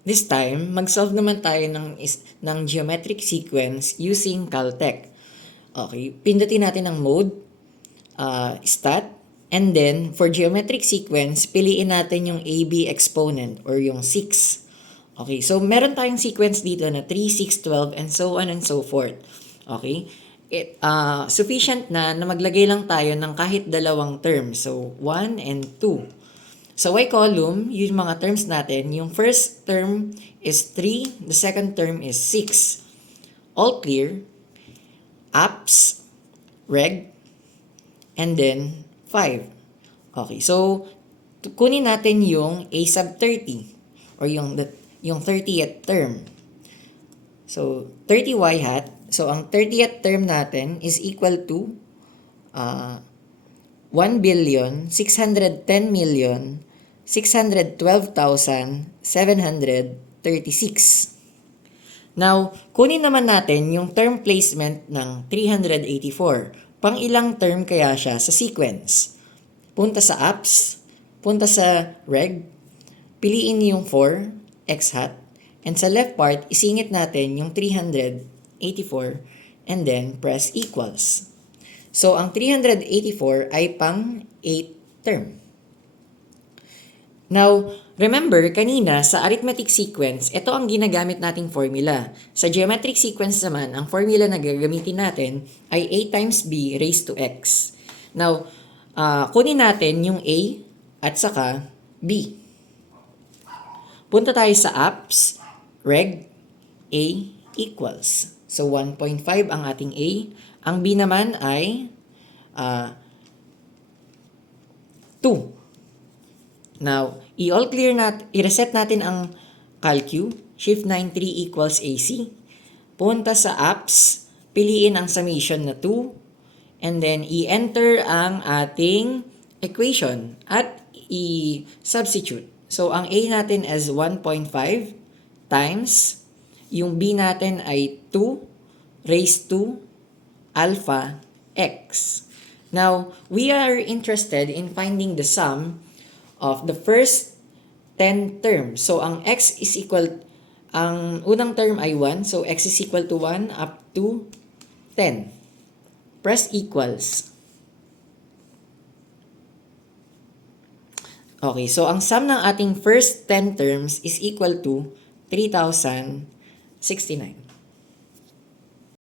This time, mag-solve naman tayo ng geometric sequence using Caltech. Okay, pindutin natin ang mode, stat, and then for geometric sequence, piliin natin yung AB exponent or yung 6. Okay, so meron tayong sequence dito na 3, 6, 12, and so on and so forth. Okay, sufficient na maglagay lang tayo ng kahit dalawang term. So, 1 and 2. Sa y column, yung mga terms natin, yung first term is 3, the second term is 6. All clear, apps, reg, and then 5. Okay, so kunin natin yung a sub 30 or yung 30th term. So 30y hat, so ang 30th term natin is equal to 1,610,612,736. Now, kunin naman natin yung term placement ng 384. Pang ilang term kaya siya sa sequence? Punta sa apps, punta sa reg, piliin yung 4, x hat, and sa left part, isingit natin yung 384, and then press equals. So, ang 384 ay pang 8th term. Now, remember, kanina sa arithmetic sequence, ito ang ginagamit nating formula. Sa geometric sequence naman, ang formula na gagamitin natin ay a times b raised to x. Now, kunin natin yung a at saka b. Punta tayo sa apps, reg, a equals. So, 1.5 ang ating a. Ang b naman ay 2. Now, i-all clear i-reset natin ang calcu. Shift 93 equals AC. Punta sa apps, piliin ang summation na 2. And then, i-enter ang ating equation at i-substitute. So, ang A natin is 1.5 times, yung B natin ay 2 raised to alpha x. Now, we are interested in finding the sum of the first 10 terms. So, ang unang term ay 1. So, x is equal to 1 up to 10. Press equals. Okay, so ang sum ng ating first 10 terms is equal to 3,069.